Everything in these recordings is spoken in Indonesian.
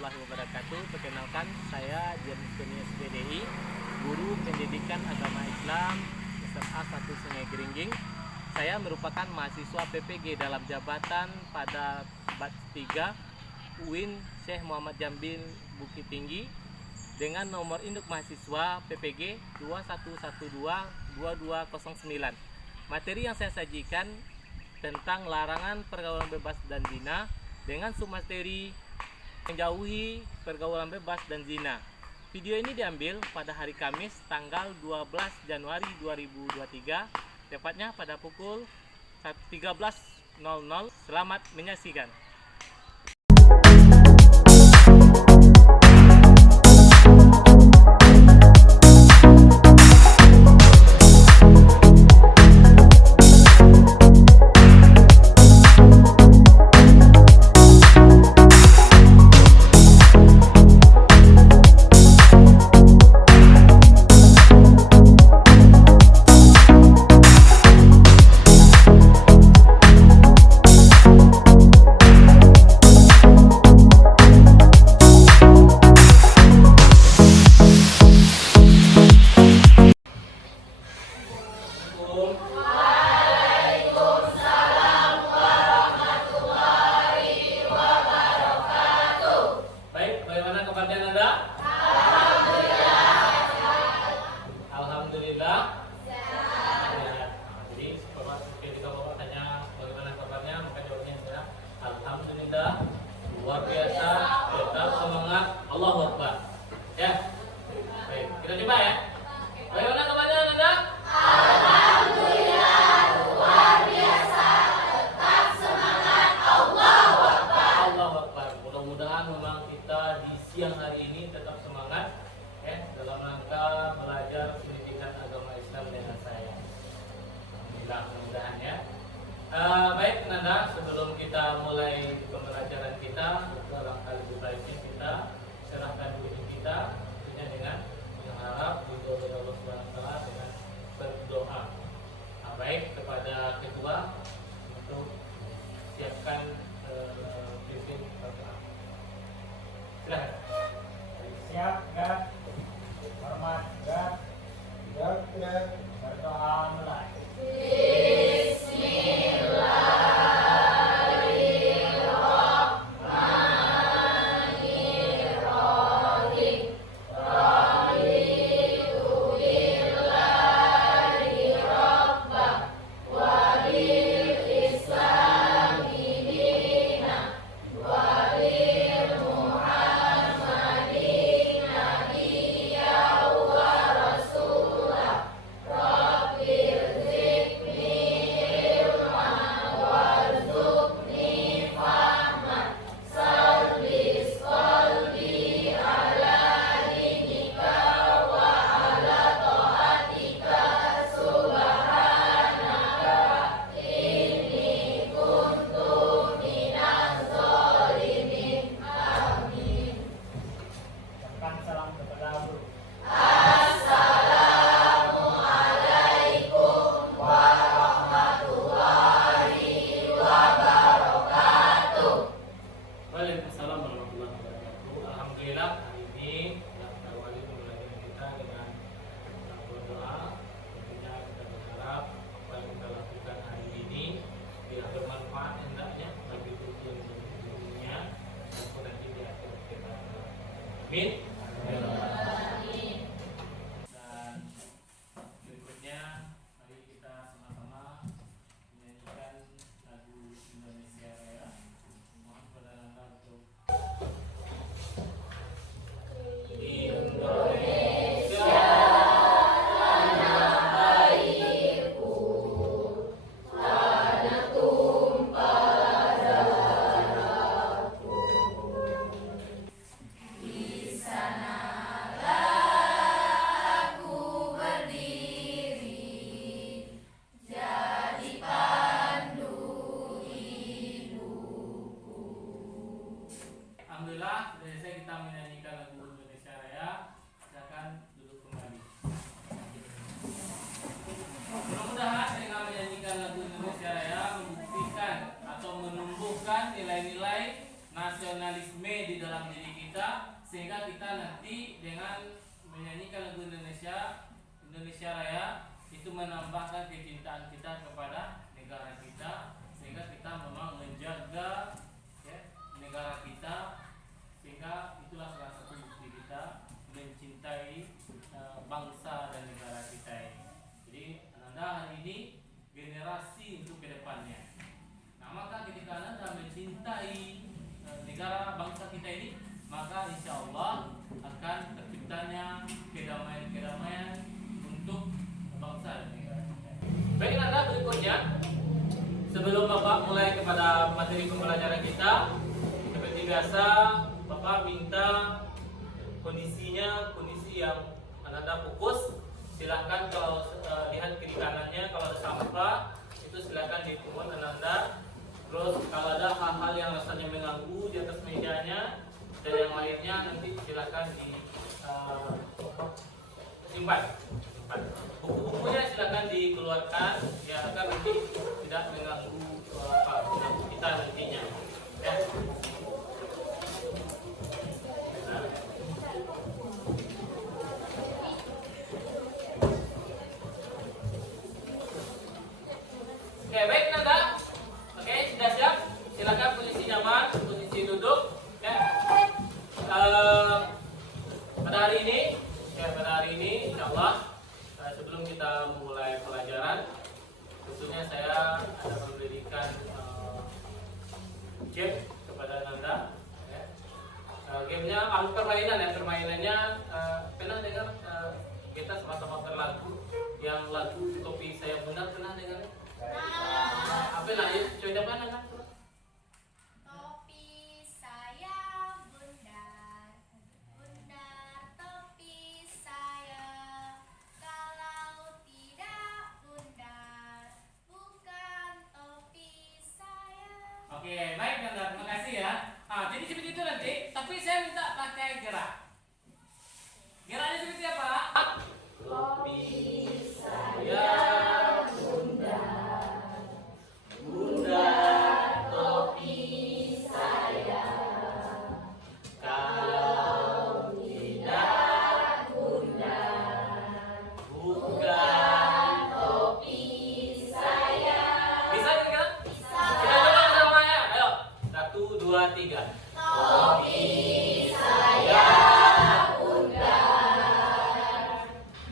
warahmatullahi wabarakatuh. Perkenalkan, saya James Kurnia SPDI, Guru Pendidikan Agama Islam SMA 1 Sungai Geringging. Saya merupakan mahasiswa PPG dalam jabatan pada batch 3 UIN Syekh Muhammad Jambil Bukit Tinggi dengan nomor induk mahasiswa PPG 21122209. Materi yang saya sajikan tentang larangan pergaulan bebas dan zina dengan submateri menjauhi pergaulan bebas dan zina. Video ini diambil pada hari Kamis tanggal 12 Januari 2023, tepatnya pada pukul 13.00. Selamat menyaksikan. Baik, bagaimana kabarnya Anda? Alhamdulillah. Jadi ketika Bapak tanya bagaimana kabarnya, maka jawabnya adalah alhamdulillah, luar biasa, tetap semangat, Allahu Akbar. Ya. Baik, kita coba ya. Bagaimana kabarnya Anda? Memang kita di siang hari ini tetap semangat dalam rangka belajar pendidikan agama Islam dengan saya. Alhamdulillah, mudah-mudahan ya. Baik Nanda, sebelum kita mulai pembelajaran kita, alangkah lebih baiknya kita serahkan diri kita tentunya dengan mengharap ridho dari Allah Subhanahu wa taala dengan berdoa. Baik, kepada ketua untuk siapkan pimpin Bapak. Siap, Gak? Hormat, Gak? Gak? Berdoa mulai. Salam kepada guru. Waalaikumsalam warahmatullahi wabarakatuh. Alhamdulillah, hari ini kita awali pembelajaran kita dengan berdoa. Tentunya kita berharap apa yang kita lakukan hari ini biar bermanfaat hendaknya bagi tujuan dunia maupun nanti di akhirat kita. Amin. Dan berikutnya mari kita sama-sama menyanyikan lagu Indonesia Raya. Mohon kepada Anda untuk Indonesia tanah airku, tanah tumpah darahku. Di sanalah aku berdiri, jadi pandu hidupku. Alhamdulillah, dari saya kita menyanyikan lagu Indonesia Raya. Silakan duduk kembali. Mudah-mudahan dengan menyanyikan lagu Indonesia Raya membuktikan atau menumbuhkan nilai-nilai nasionalisme di dalam diri kita sehingga kita nanti dengan menyanyikan lagu Indonesia Raya itu menambahkan kecintaan kita kepada negara kita, sehingga kita memang menjaga ya, negara kita, sehingga itulah salah satu bukti kita mencintai bangsa dan negara kita ini. Jadi Ananda hari ini generasi untuk kedepannya. Nah, maka ketika Ananda mencintai negara bangsa kita ini, maka insya Allah akan terciptanya kedamaian untuk bangsa dan negara kita. Baik Ananda, berikutnya sebelum Bapak mulai kepada materi pembelajaran kita, seperti biasa Bapak minta kondisi yang Ananda fokus. Silahkan kalau lihat kiri kanannya, kalau ada sampah itu silahkan dipungut Ananda. Terus kalau ada hal-hal yang rasanya mengganggu di atas mejanya dan yang lainnya, nanti silahkan simpan. Buku-bukunya silahkan dikeluarkan ya, agar nanti tidak mengganggu kita nantinya ya. Oke, baik Nanda. Oke, sudah siap? Silakan posisi nyaman, posisi duduk. Ya. Pada hari ini, insya Allah sebelum kita memulai pelajaran, tentunya saya akan memberikan game kepada Nanda. Ya. Gamenya permainannya pernah dengar kita sama-sama berlagu yang lagu Topi Saya Benar, pernah dengar? Apa lah ya? Coba Nanda. Topi saya bundar, bundar topi saya. Kalau tidak bundar, bukan topi saya. Oke, baik Nanda, terima kasih ya. Jadi seperti itu nanti, tapi saya minta pakai gerak. Geraknya seperti apa? Topi saya bundar, bundar topi saya. Kalau tidak bundar, bukan topi saya. Bisa kan? Bisa. Kita coba semuanya. Ayo, 1, 2, 3. Topi saya bundar,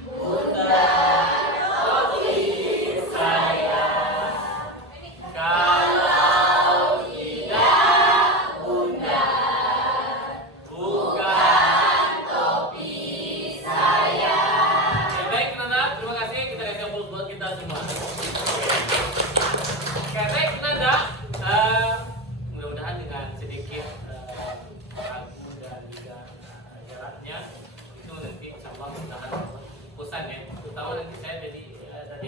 bundar topi saya. Kalau tidak bundar, bukan topi saya. Ya, baik Nanda, terima kasih. Kita kasih aplaus buat kita semua. Oke, baik Nanda. Mudah-mudahan dengan sedikit lagu dan juga jaraknya itu nanti insya Allah mudah-mudahan fokusan ya. Terutama nanti saya tadi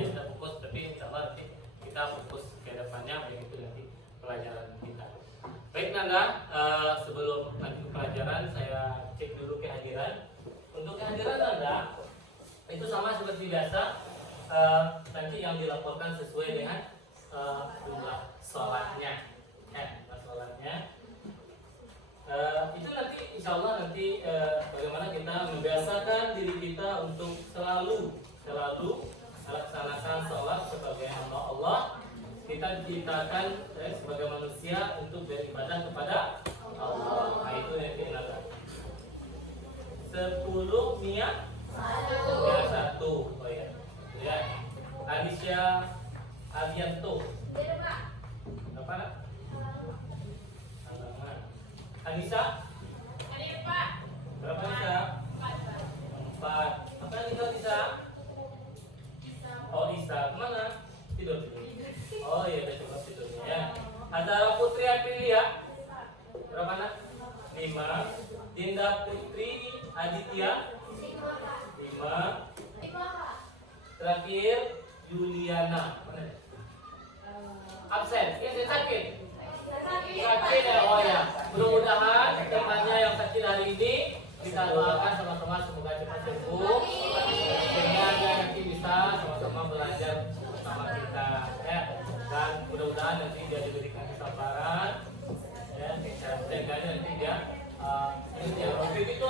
sudah fokus, tapi insya Allah nanti kita fokus ke depannya, begitu nanti pelajaran kita. Baik Nanda, sebelum lanjut ke pelajaran saya cek dulu kehadiran. Untuk kehadiran Nanda itu sama seperti biasa, nanti yang dilaporkan sesuai dengan jumlah sholatnya. Jumlah sholatnya. Itu nanti insya Allah nanti bagaimana kita membiasakan diri kita untuk selalu melaksanakan sholat sebagai hamba Allah. Kita diciptakan sebagai manusia untuk beribadah kepada Allah. Nah, itu yang kita lakukan. 10 niat 1. Oh ya. Ya. Anisya Adianto. Apa nak? Anissa? Berapa Anissa? 4. Apa yang tinggal Anissa? Oh Isa, kemana? Tidur. Oh iya, udah cukup tidurnya ya. Azara Putri Aprilia. Berapa anak? 5. Dinda Putri Aditya. 5. Terakhir Juliana. Mana? Absen. Ya, saya sakit. Sakit ya, oh ya. Mudah-mudahan temannya yang sakit hari ini kita doakan sama-sama semoga cepat sembuh, sehingga dia nanti bisa sama-sama belajar bersama kita ya. Dan mudah-mudahan nanti dia diberikan kesabaran ya, sehingga nanti dia ini ya, waktu itu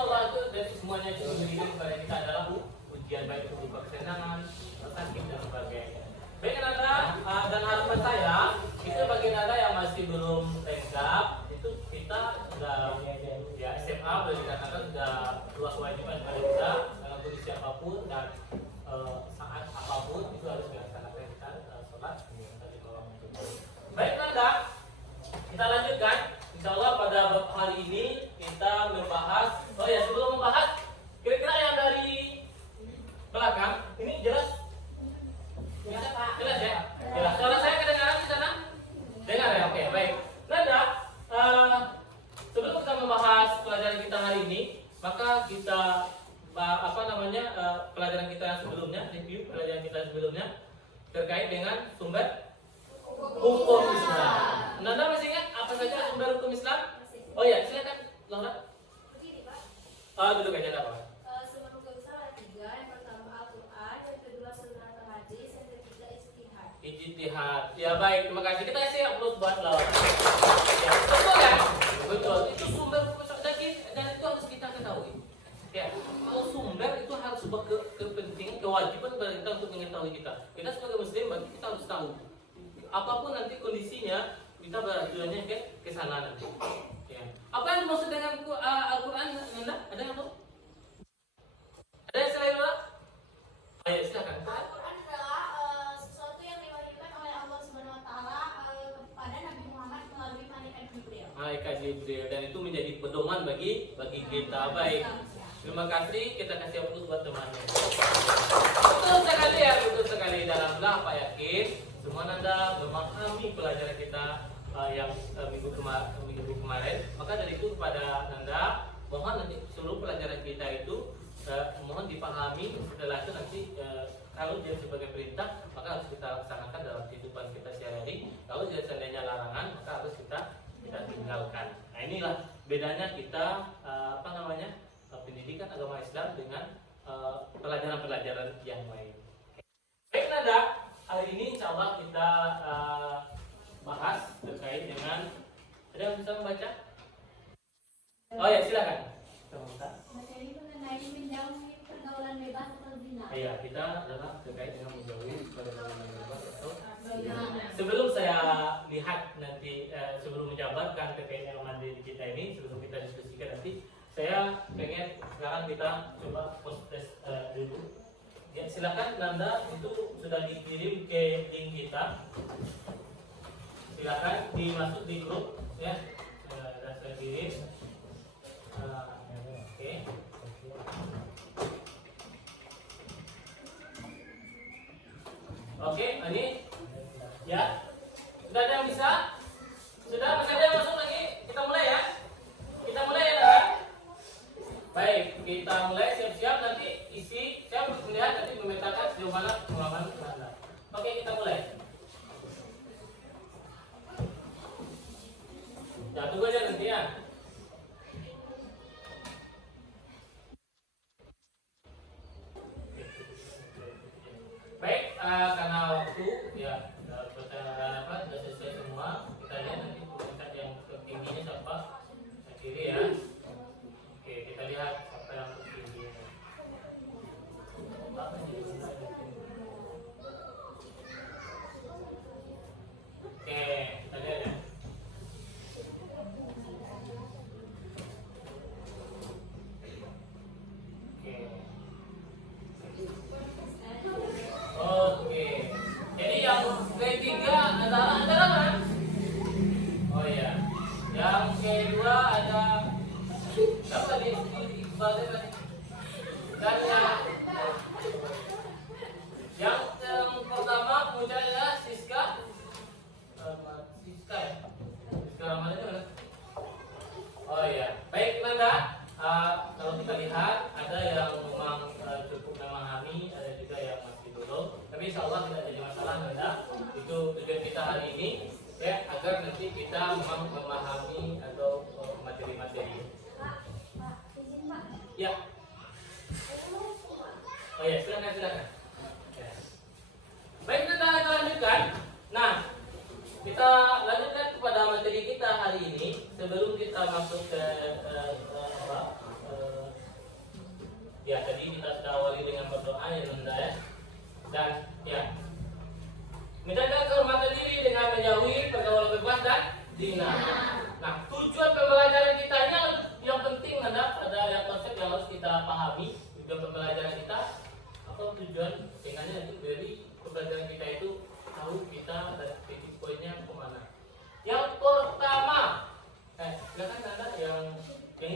SMA boleh dikatakan sudah dua kewajiban pada kita dalam kondisi apapun dan saat apapun itu harus dilaksanakan kita sholat di bawah itu. Baik Nanda, kita lanjutkan. Insya Allah pada hari ini kita membahas. Oh ya, sebelum membahas, kira-kira yang dari belakang ini jelas? Jelas ya? Jelas. Suara saya kedengaran di sana? Dengar ya? Oke, baik. Nanda, sebelum kita membahas pelajaran kita hari ini, maka kita pelajaran kita sebelumnya, review pelajaran kita sebelumnya terkait dengan sumber hukum Islam. Nanda masih ingat apa saja sumber hukum Islam? Oh ya, silakan, Laura. Begini Pak, Duduk aja, apa? sumber hukum Islam ada 3. Yang pertama Al-Quran, yang kedua sunnah atau hadis, yang ketiga ijtihad. Ijtihad. Ya baik, terima kasih. Kita isi upload buat Laura. Ya, betul kan? Betul. Itu sumber hukum Islam dan itu harus kita ketahui. Ya, kalau sumber itu harus sebuah kepentingan, kewajiban bagi kita untuk mengetahui kita. Kita sebagai muslim, berarti kita harus tahu. Apapun nanti kondisinya, kita bertujuannya ke sana nanti. Ya. Apa yang dimaksud dengan Al-Quran, Nanda? Ada yang tahu? Ada yang selain Nanda? Ayo silakan. Al-Quran adalah sesuatu yang diwahyukan oleh Allah Subhanahu Wa Taala kepada Nabi Muhammad melalui malaikat Jibril. Malaikat Jibril, dan itu menjadi pedoman bagi kita. Baik. Terima kasih, kita kasih waktu buat temannya. Betul sekali ya, betul sekali. Dalamlah Pak yakin semua Nanda memahami pelajaran kita yang minggu kemarin. Maka dari itu kepada Nanda, mohon nanti seluruh pelajaran kita itu mohon dipahami. Setelah itu nanti kalau dia sebagai perintah, maka harus kita laksanakan dalam kehidupan kita sehari-hari. Kalau dia seandainya larangan, maka harus kita tinggalkan. Nah inilah bedanya kita pendidikan agama Islam dengan pelajaran-pelajaran yang lain. Baik Nanda, hari ini insya Allah kita bahas terkait dengan, ada yang bisa membaca? Oh ya silakan. Materi mengenai menjauhi pergaulan bebas atau zina. Iya, kita adalah terkait dengan menjauhi pergaulan bebas atau zina. Sebelum saya lihat nanti, sebelum menjabarkan terkait dengan materi kita ini, sebelum kita diskusikan nanti, saya pengen sekarang kita coba post test dulu. Ya, silakan Nanda, itu sudah dikirim ke link kita. Silakan dimasuk di grup ya. Sudah saya kirim. Oke. Oke, ini ya. Sudah ada yang bisa? Sudah, masih ada yang masuk lagi? Kita mulai ya. Kita mulai ya, Nanda. Baik, kita mulai, siap-siap nanti isi. Saya melihat nanti memetakan sejauh mana pengalaman Anda. Oke, kita mulai. Ya, tunggu aja nanti ya. Baik, karena waktu ya sudah selesai semua. Kita lihat nanti peringkat yang tertingginya siapa? Kiri ya. Oke, kita lihat siapa yang tertinggi. Oke, kita lihat ya. Oke. Jadi yang ketiga adalah apa? Oh iya. Yang kedua ada apa tadi? Iqbal tadi. Dan yang pertama punya adalah Siska. Siska ya. Siska Ramadan itu mana? Oh iya. Baik Nanda. Kalau kita lihat ada yang memang cukup memahami, ada juga yang masih belum. Tapi insya Allah tidak jadi masalah Nanda. Itu tujuan kita hari ini ya, agar nanti kita memang memahami atau materi-materi. Ya. Oh ya, silakan. Ya. Baik, kita lanjutkan. Nah, kita lanjutkan kepada materi kita hari ini. Sebelum kita masuk ke ya tadi kita sudah awali dengan berdoa ya Nanda ya. Dan ya, menjaga kehormatan diri dengan menjauhi pergaulan bebas dan zina. Nah, tujuan pembelajaran kita ini yang penting Nanda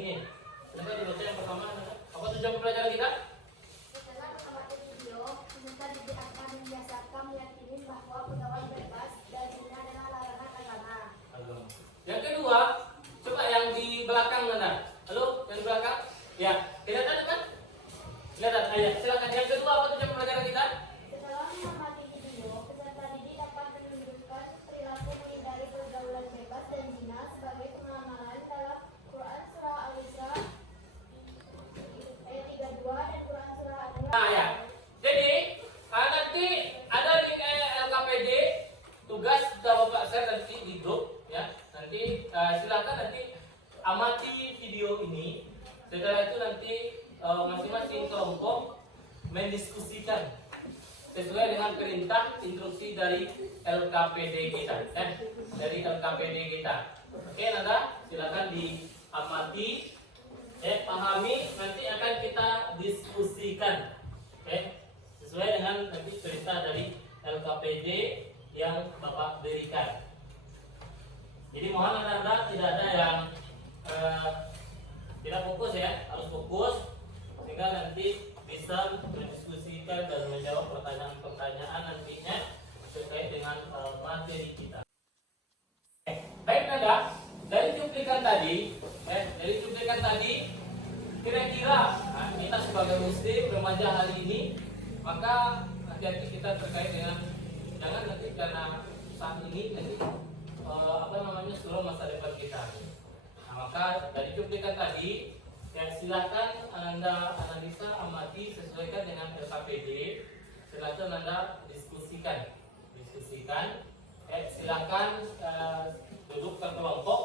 ini. Silakan dibaca yang pertama. Apa tujuan pembelajaran kita? Setelah mengamati video, peserta didik akan membiasakan meyakini bahwa pergaulan bebas dan zina adalah larangan agama. Agama. Yang kedua, coba yang di belakang mana? Halo, yang di belakang? Ya, kelihatan kan? Kelihatan. Ayo, silakan. Yang kedua apa tujuan pembelajaran kita? Setelah mengamati video, peserta didik dapat menunjukkan perilaku menghindari pergaulan bebas dan zina sebagai pengamalan dalam Quran Surah Al-Isra ayat 32 dan Quran Surah Al-Imran. Nah ya, jadi nanti ada di LKPD tugas Bapak saya nanti di grup ya. Nanti silakan nanti amati video ini. Setelah itu nanti masing-masing kelompok mendiskusikan sesuai dengan perintah instruksi dari LKPD kita, dari LKPD kita. Oke, Nanda, silakan diamati, pahami, nanti akan kita diskusikan, sesuai dengan nanti perintah dari LKPD yang Bapak berikan. Jadi mohon Nanda tidak ada yang tidak fokus ya, harus fokus sehingga nanti bisa mendiskusikan dan menjawab pertanyaan-pertanyaan nantinya terkait dengan materi kita. Baik Nanda, dari cuplikan tadi, kira-kira kita sebagai muslim remaja hari ini, maka hati-hati kita terkait dengan jangan nanti karena saat ini nanti suruh masa depan kita. Nah, maka dari cuplikan tadi ya silakan Anda analisa, amati, sesuaikan dengan LKPD. Setelah itu Anda diskusikan. Silakan duduk ke kelompok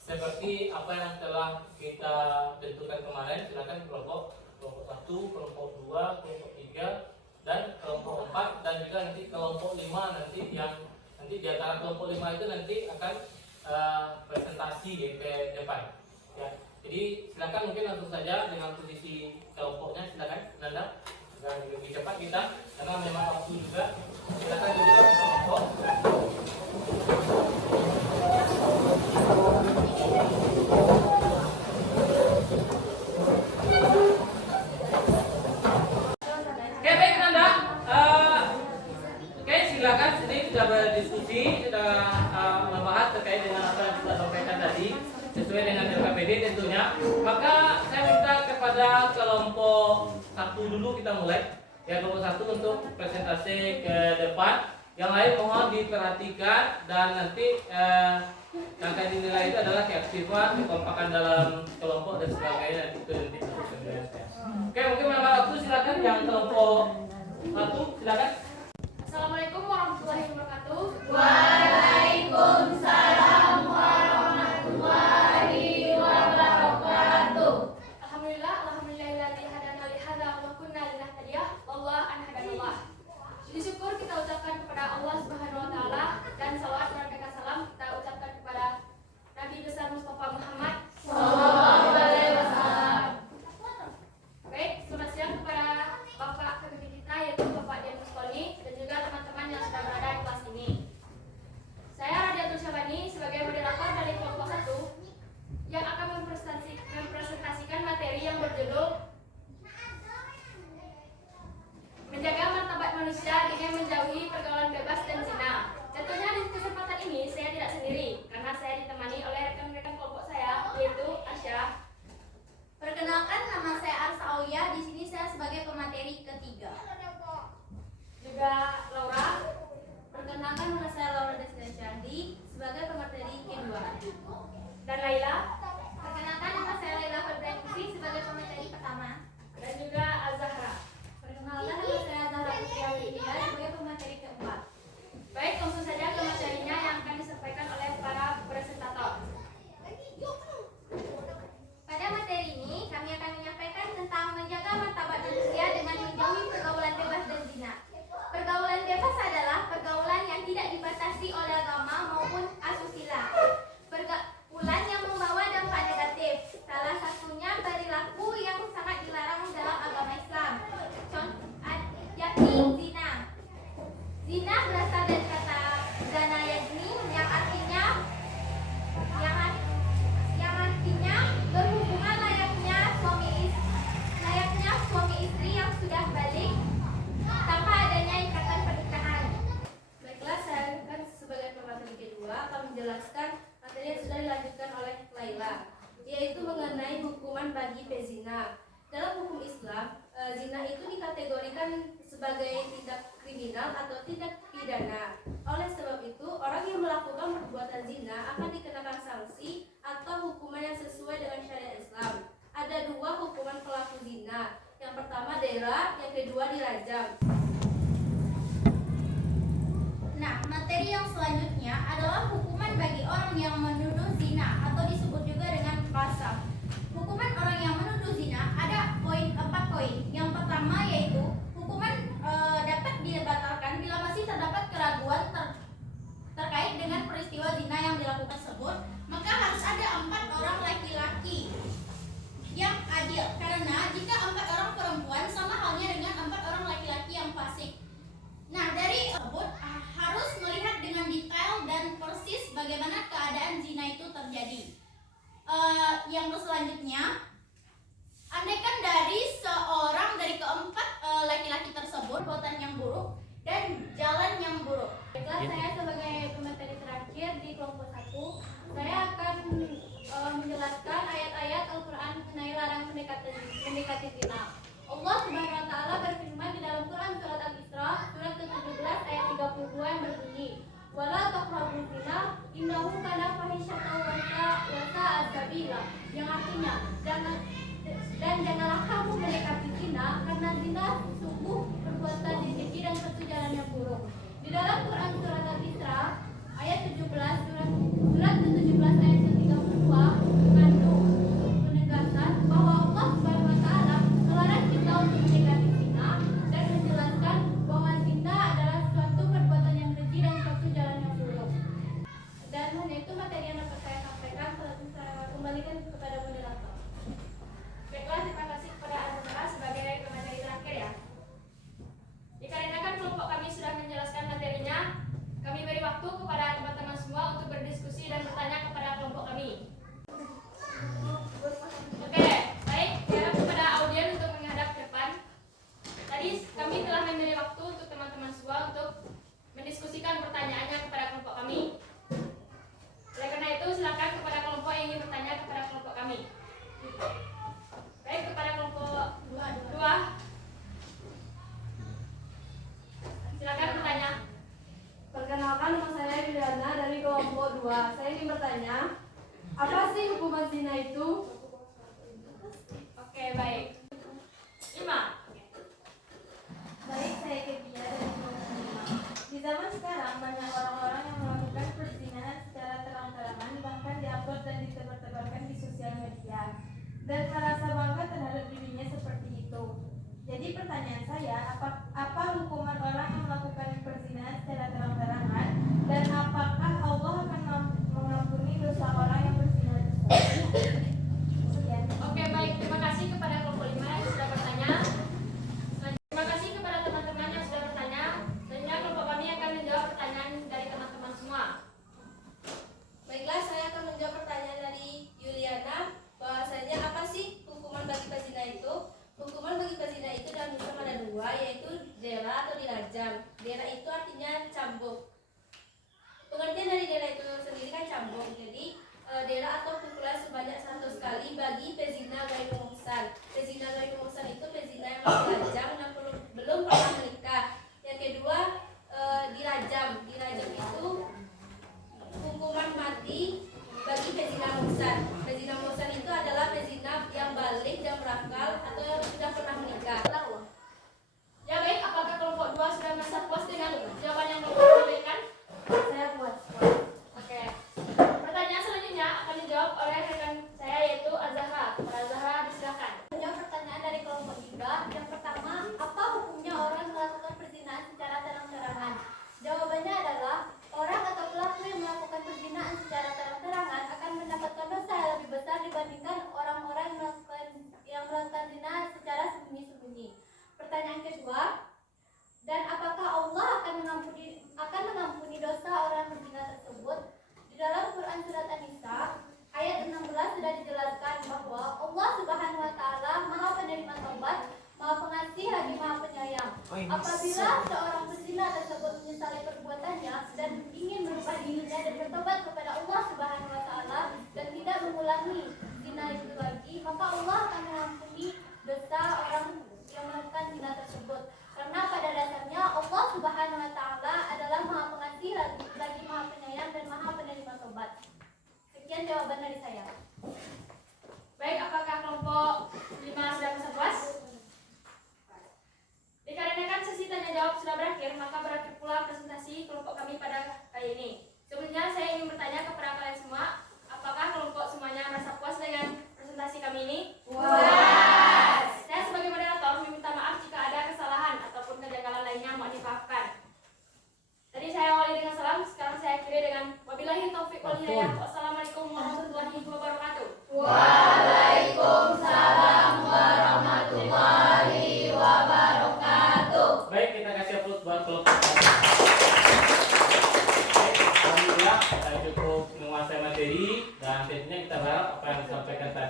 seperti apa yang telah kita tentukan kemarin. Silakan kelompok 1, kelompok 2, kelompok 3 dan kelompok 4 dan juga nanti kelompok 5 nanti yang nanti di antara kelompok 5 itu nanti akan presentasi ke depan. Ya. Jadi silakan mungkin langsung saja dengan posisi kelompoknya, silakan Nanda. Dan lebih cepat kita karena memang waktu juga. Silakan duduk ke kelompok. Oke, baik Nanda. Oke, silakan sini sudah berdiskusi, sudah membahas terkait dengan apa yang kita sampaikan tadi sesuai dengan LKPD tentunya. Maka saya minta kepada kelompok 1 dulu kita mulai. Ya, kelompok 1 untuk presentasi ke depan. Yang lain mohon diperhatikan dan nanti yang akan dinilai itu adalah keaktifan, kekompakan dalam kelompok dan sebagainya nanti itu nanti. Oke, mungkin memang waktu silakan yang kelompok 1 silakan. Assalamualaikum warahmatullahi wabarakatuh. Waalaikumsalam warahmatullahi wabarakatuh. Alhamdulillahilladzi hadana li hadza wa ma kunna linahtadiya laula an hadanallah. Puji syukur kita ucapkan kepada Allah Subhanahu wa taala dan salawat dan salam kita ucapkan kepada Nabi besar Mustafa Muhammad Sallallahu alaihi wasallam. Baik, selamat siang kepada Bapak pemimpin kita yaitu Bapak Dian Mustoni, hukuman bagi pezina. Dalam hukum Islam, zina itu dikategorikan sebagai tindak kriminal atau tindak pidana. Oleh sebab itu, orang yang melakukan perbuatan zina akan dikenakan sanksi atau hukuman yang sesuai dengan syariat Islam. Ada dua hukuman pelaku zina. Yang pertama dera, yang kedua dirajam. Nah, materi yang selanjutnya adalah hukuman bagi orang yang menuduh zina atau disebut juga dengan qasam. Hukuman orang yang menuduh zina ada 4 poin. Yang pertama yaitu hukuman dapat dibatalkan bila masih terdapat keraguan terkait dengan peristiwa zina yang dilakukan tersebut, maka harus ada 4 orang laki-laki yang adil. Karena jika 4 orang perempuan sama halnya dengan 4 orang laki-laki yang fasik. Nah, dari tersebut harus melihat dengan detail dan persis bagaimana keadaan zina itu terjadi. Yang selanjutnya, andaikan dari seorang dari keempat laki-laki tersebut perbuatan yang buruk dan jalan yang buruk. Baiklah, saya sebagai pemateri terakhir di kelompok 1, saya akan menjelaskan ayat-ayat Al-Quran mengenai larangan mendekati zina. Allah Subhanahu wa taala berfirman di dalam Quran surat Al-Isra surat ke-17 ayat 32 yang berbunyi, "Wala taqrabuz zina innahu kana fahisyatan wa sa'a sabila." Yang artinya, janganlah kamu mendekati zina karena zina sungguh perbuatan yang keji dan satu jalan yang buruk. Di dalam Quran surat Al-Isra ayat 17 surat ke-17 ayat ke-32 mengandung penegasan bahwa Allah Subhanahu wa taala melarang kita untuk mendekati zina dan menjelaskan bahwa zina adalah suatu perbuatan yang keji dan suatu jalan yang buruk. Dan hanya itu materi yang dapat saya sampaikan. Saya kembalikan kepada moderator. Baiklah, terima kasih kepada Azra sebagai pemateri terakhir ya. Dikarenakan kelompok kami sudah menjelaskan materinya, kami beri waktu kepada teman-teman semua untuk berdiskusi dan bertanya kepada kelompok kami. Oke, baik, diharap kepada audien untuk menghadap ke depan. Tadi kami telah memberi waktu untuk teman-teman semua untuk mendiskusikan pertanyaannya kepada kelompok kami. Oleh karena itu, silakan kepada kelompok yang ingin bertanya kepada kelompok kami. Baik, kepada kelompok 2. Silakan bertanya. Perkenalkan, nama saya Juliana dari kelompok 2. Saya ingin bertanya, apa sih hukuman zina itu? Oke, baik. 5. Baik, saya Kevia dari kelompok 5. Di zaman sekarang, banyak orang-orang yang melakukan perzinahan secara terang-terangan, bahkan diupload dan ditebar-tebarkan di sosial media, dan merasa bangga terhadap dirinya seperti itu. Jadi pertanyaan saya, apa hukuman orang yang melakukan perzinahan secara terang-terangan, dan apakah Allah akan mengampuni dosa orang yang berzina tersebut? Sekian. Oke, baik. Terima kasih kepada kelompok 5 yang sudah bertanya. Terima kasih kepada teman-teman yang sudah bertanya. Selanjutnya kelompok kami akan menjawab pertanyaan dari teman-teman semua. Baiklah, saya akan menjawab pertanyaan dari Yuliana. Bahwasanya apa sih hukuman bagi pezina itu? Hukuman bagi pezina itu dalam Islam ada 2, yaitu dera atau dirajam. Dera itu artinya cambuk. Pengertian dari dera itu sendiri kan cambuk. Jadi dera atau pukulan sebanyak 100 kali bagi pezina ghairu muhsan. Pezina ghairu muhsan itu pezina yang masih lajang dan belum pernah menikah. Yang kedua dirajam. Dirajam itu hukuman mati bagi pezina muhsan. Pezina muhsan itu adalah pezina yang balik dan berakal atau yang sudah pernah menikah. Ya baik, apakah kelompok 2 sudah merasa puas dengan jawaban yang kelompok berikan? Saya puas. Oke. Pertanyaan selanjutnya akan dijawab oleh rekan saya yaitu Azahra. Para Azahra, disilakan. Menjawab pertanyaan dari kelompok 3. Yang pertama, apa hukumnya orang melakukan perzinahan secara terang-terangan? Jawabannya adalah orang atau pelaku yang melakukan perzinahan secara terang-terangan akan mendapatkan dosa yang lebih besar dibandingkan orang-orang yang melakukan zina secara sembunyi-sembunyi. Pertanyaan kedua, dan apakah Allah akan mengampuni dosa orang berzina tersebut? Di dalam Quran surat An-Nisa ayat 16 sudah dijelaskan bahwa Allah Subhanahu wa taala Maha penerima taubat, Maha pengasih lagi Maha penyayang. Apabila seorang pezina tersebut menyesali perbuatannya dan ingin berubah dirinya dan bertobat kepada Allah Subhanahu wa taala dan tidak mengulangi zina itu lagi, maka Allah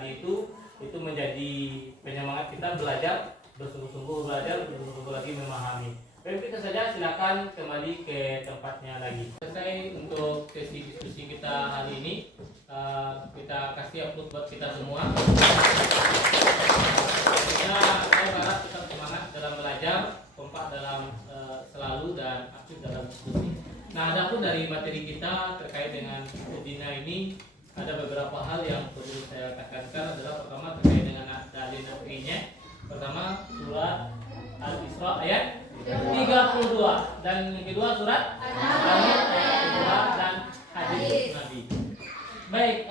tadi itu menjadi penyemangat kita belajar bersungguh-sungguh lagi memahami. Baik, kita saja silakan kembali ke tempatnya lagi. Selesai untuk sesi diskusi kita hari ini. Kita kasih upload buat kita semua. Saya harap tetap semangat dalam belajar, kompak dalam selalu dan aktif dalam diskusi. Nah, adapun dari materi kita terkait dengan zina ini, ada beberapa hal yang perlu saya tekankan. Adalah pertama terkait dengan dalil nafsinya. Pertama surat Al-Isra ayat 32 dan yang kedua surat Al-An'am ayat 2 dan hadis Nabi. Baik,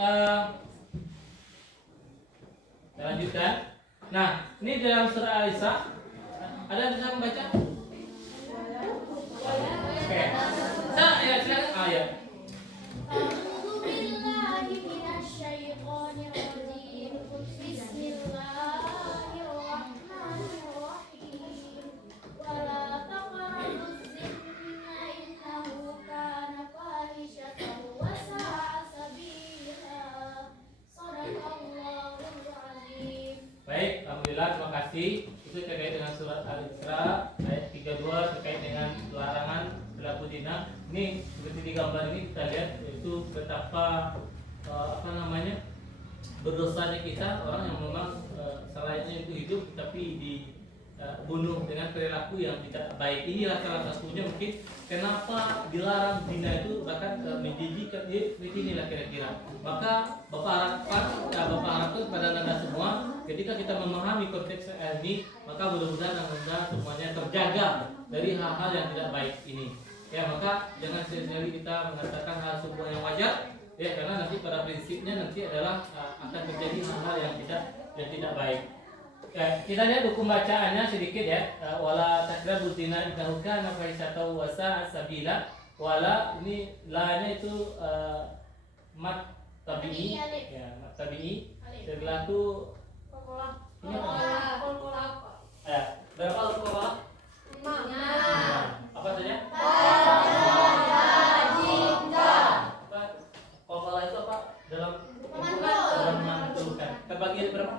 kita lanjutkan. Nah, ini dalam surah Al-Isra ada yang bisa membaca? Oke. Ya, silakan ayat. A'udzu billahi minasyaitonir rajim. Bismillahirrahmanirrahim. Wala taqrabuz zina innahu kana fahishatan wa sa'a sabila. Shadaqallahul azim. Baik, alhamdulillah, terima kasih. Itu terkait dengan surat Al-Isra ayat 32 terkait dengan larangan berlaku zina. Ini seperti di gambar ini kita lihat itu betapa berdosanya kita, orang yang memang selainnya itu hidup tapi dibunuh dengan perilaku yang tidak baik. Inilah salah satunya mungkin kenapa dilarang zina itu bahkan menjijikkan. Inilah kira-kira. Maka Bapak harapkan kepada Anda semua, ketika kita memahami konteks ini, maka mudah-mudahan Anda semuanya terjaga dari hal-hal yang tidak baik ini. Ya, maka jangan sekali-kali kita mengatakan hal sebuah yang wajar, ya, karena nanti pada prinsipnya nanti adalah akan terjadi hal-hal yang tidak baik. Kita lihat hukum bacaannya sedikit ya. Wala taqrabuz zina innahu kana fahishatan wa sa'a sabila. Wala ini la-nya itu mat tabi'i, ya, mat tabi'i. Setelah itu ini apa? Berapa hukum? Apa saja? Kokola itu apa? Dalam mantulkan. Terbagi berapa?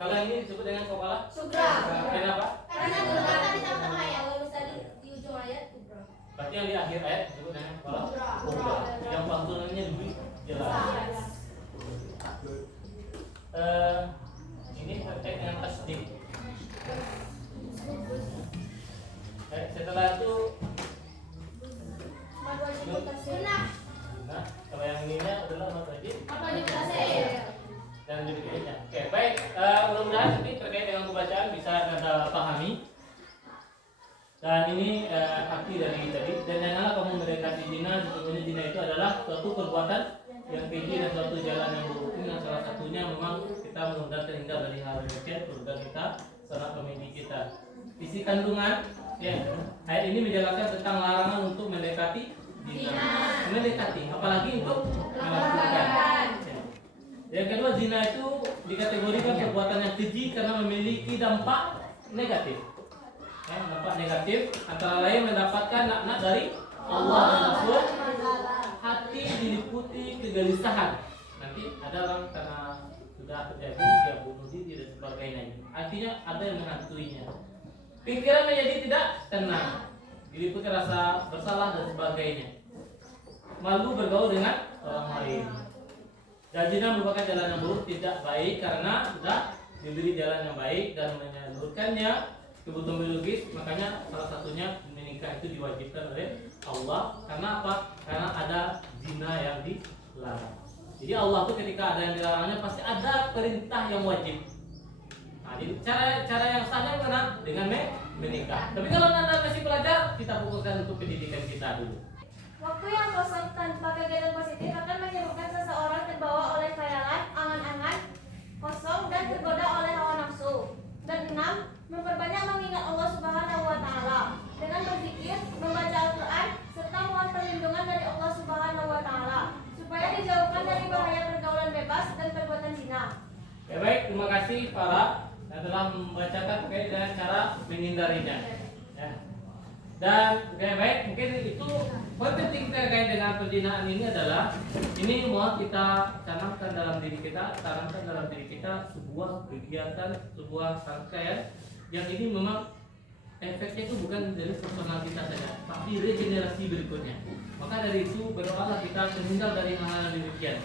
Kalau ini disebut dengan kokola? Kenapa? Karena di tengah-tengah ayat, lalu tadi di ujung ayat kubra. Berarti yang di akhir ayat disebut dengan kokola? Kubra. Yang pantulannya lebih jelas. Ini terkait dengan tasdik. Setelah itu nah, kalau yang ini adalah wajib dan diberikannya. Oke, baik. Mudah-mudahan nanti terkait dengan pembacaan bisa Anda pahami. Dan ini arti dari tadi. Dan janganlah kamu mendekati zina. Sesungguhnya zina itu adalah suatu perbuatan yang keji dan suatu jalan yang buruk. Ini salah satunya memang kita mudah-mudahan terhindar dari hal demikian. Keluarga kita, sanak famili kita. Isi kandungan, ya, ayat ini menjelaskan tentang larangan untuk mendekati zina. Mendekati, apalagi untuk melakukan. Ya. Yang kedua, zina itu dikategorikan perbuatan yang keji karena memiliki dampak negatif. Ya, dampak negatif antara lain mendapatkan laknat dari Allah dan Rasul. Hati diliputi kegelisahan. Nanti ada orang karena sudah terjadi dia bunuh diri dan sebagainya. Artinya ada yang menghantuinya. Pikiran menjadi tidak tenang, diliputi rasa bersalah dan sebagainya. Malu bergaul dengan orang lain. Dan zina merupakan jalan yang buruk, tidak baik karena sudah diberi jalan yang baik dan menyalurkannya kebutuhan biologis. Makanya salah satunya menikah itu diwajibkan oleh Allah. Karena apa? Karena ada zina yang dilarang. Jadi Allah tuh ketika ada yang dilarangnya pasti ada perintah yang wajib. Nah, jadi cara yang sahnya mana? Dengan menikah. Tapi kalau Anda masih belajar, kita fokuskan untuk pendidikan kita dulu. Waktu yang kosong tanpa kegiatan positif akan menyebabkan seseorang terbawa oleh khayalan, angan-angan kosong dan tergoda oleh hawa nafsu. Dan 6, memperbanyak mengingat Allah Subhanahu wa taala dengan berzikir, membaca Al-Qur'an serta mohon perlindungan dari Allah Subhanahu wa taala supaya dijauhkan dari bahaya pergaulan bebas dan perbuatan zina. Ya, baik, terima kasih Farah yang telah membacakan terkait dengan cara menghindarinya. Ya. Dan baik, mungkin itu Poin penting terkait dengan perzinahan ini adalah ini mau kita tanamkan dalam diri kita, sebuah kegiatan, sebuah rangkaian yang ini memang efeknya itu bukan dari personal kita saja, tapi regenerasi berikutnya. Maka dari itu berdoalah kita terhindar dari hal-hal demikian,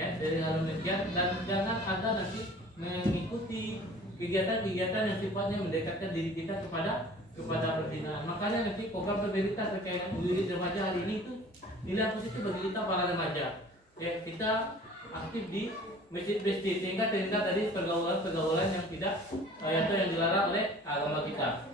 dari hal demikian, dan jangan ada nanti mengikuti kegiatan-kegiatan yang sifatnya mendekatkan diri kita kepada perzinahan. Makanya nanti program pemerintah terkait dengan wirid remaja hari ini itu nilai positif bagi kita para remaja. Kita aktif di masjid-masjid sehingga terhindar dari pergaulan-pergaulan yang tidak atau yang dilarang oleh agama kita.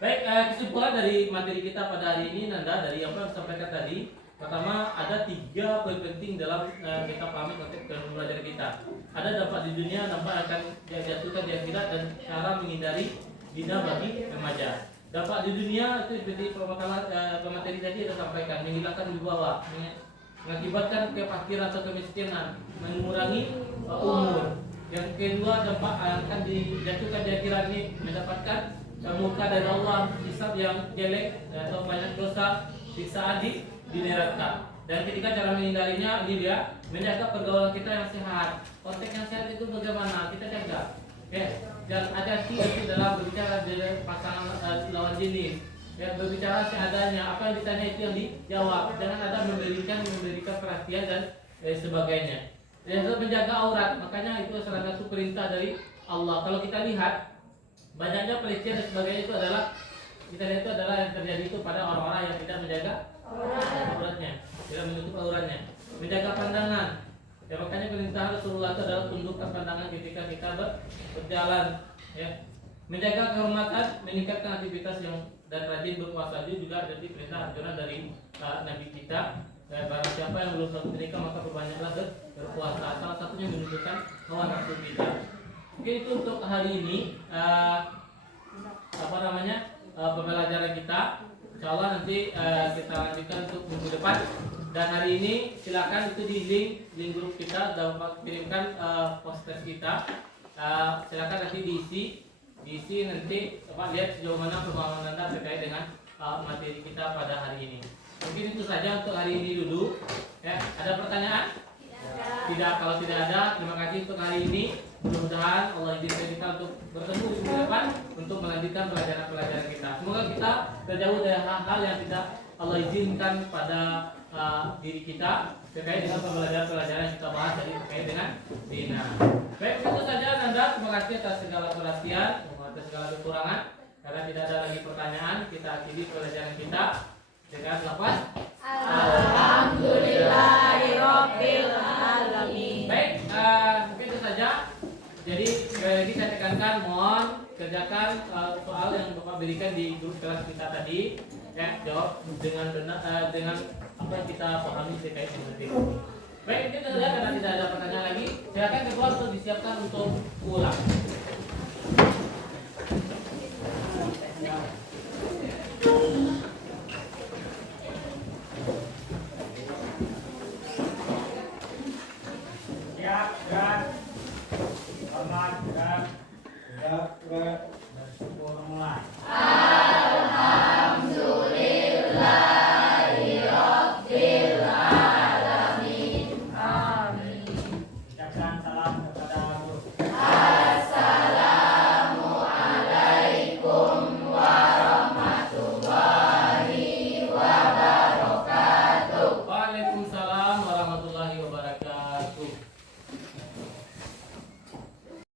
Baik, kesimpulan dari materi kita pada hari ini Nanda, dari apa yang disampaikan tadi. Pertama, ada 3 poin penting dalam kita pahami konteks belajar kita. Ada dampak di dunia, dampak akan dijatuhkan di akhirat, dan cara menghindari zina bagi remaja. Dampak di dunia itu seperti pemateri tadi ada sampaikan, menghilangkan wibawa, mengakibatkan kefakiran atau kemiskinan, mengurangi umur. Yang kedua, dampak akan dijatuhkan di akhirat ini mendapatkan murka dari Allah, hisab yang jelek atau banyak dosa, siksaan di neraka. Dan ketika cara menghindarinya ini dia menjaga pergaulan kita yang sehat. Konteks yang sehat itu bagaimana kita jaga? Dan hati-hati dalam berbicara dengan pasangan lawan jenis. Berbicara seadanya, apa yang ditanya itu yang dijawab. Jangan ada memberikan perhatian dan sebagainya. Dan menjaga aurat, makanya itu salah satu perintah dari Allah. Kalau kita lihat banyaknya pelecehan dan sebagainya itu adalah yang terjadi itu pada orang-orang yang tidak menjaga auratnya, tidak menutup auratnya, menjaga pandangan. Makanya perintah Rasulullah itu adalah tundukkan pandangan ketika kita berjalan. Menjaga kehormatan, meningkatkan aktivitas yang dan rajin berpuasa juga jadi perintah anjuran dari Nabi kita. Barang siapa yang belum sempat menikah maka perbanyaklah berpuasa. Salah satunya menunjukkan hawa nafsu kita. Oke, itu untuk hari ini pembelajaran kita. Insya Allah nanti kita lanjutkan untuk minggu depan. Dan hari ini silakan itu di link grup kita dapat kirimkan poster kita. Silakan nanti diisi nanti lihat sejauh mana pemahaman Anda terkait dengan materi kita pada hari ini. Mungkin itu saja untuk hari ini dulu. Ada pertanyaan? Tidak. Kalau tidak ada, terima kasih untuk hari ini. Mudah-mudahan Allah izinkan kita untuk bertemu di minggu depan untuk melanjutkan pelajaran kita. Semoga kita terjauh dari hal-hal yang tidak Allah izinkan pada diri kita terkait dengan pelajaran yang kita bahas tadi terkait dengan zina. Baik, itu saja Nanda. Terima kasih atas segala perhatian, atas segala kekurangan. Karena tidak ada lagi pertanyaan, kita akhiri pelajaran kita dengan lafaz Alhamdulillahirabbil alamin. Baik, mungkin itu saja. Jadi sekali lagi saya tekankan, mohon kerjakan soal yang Bapak berikan di grup kelas kita tadi. Jawab dengan benar, dengan apa yang kita pahami terkait dengan itu. Baik, itu saja. Karena tidak ada pertanyaan lagi, silakan keluar untuk disiapkan untuk ulang.